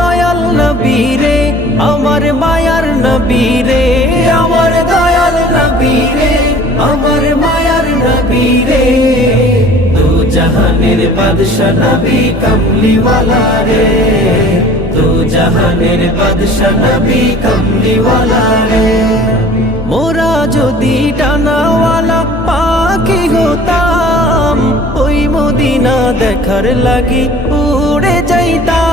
দয়াল নবী রে আমার মায়ার নবী রে। আমার দয়াল নবী রে আমার মায়ার নবী রে। দো জাহানের বাদশা নবী কামলিওয়ালা রে। দো জাহানের বাদশা নবী কামলিওয়ালা রে। মোরা যদি টানাওয়ালা পাখি হতাম ওই মদিনা দেখার লাগি উড়ে যাইতাম।